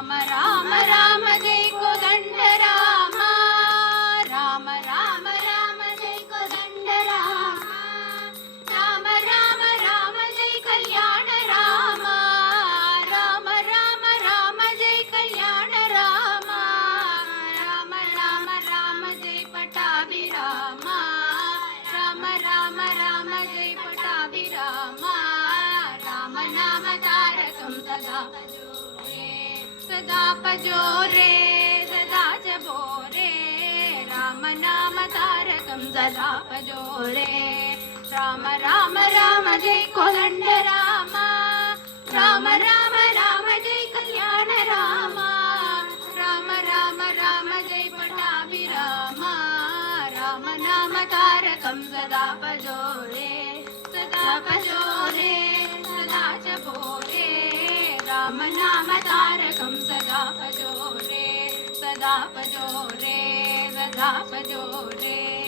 राम राम राम जय कोदंड राम राम राम राम जय कोदंड राम राम राम राम जय कल्याण राम राम राम राम जय कल्याण राम राम राम राम जय पटाभिराम राम राम राम जय पटाभिराम राम नाम तारकं सदा पजोरे सदा जबोरे राम नाम तारकं सदा पजोरे राम राम राम जय कोदंड राम राम राम राम जय कल्याण राम राम राम राम जय पटाभिराम राम नाम तारकं सदा पजोरे सदा जबोरे राम नाम तारकं सदा पजोरे सदा पजोरे सदा पजोरे।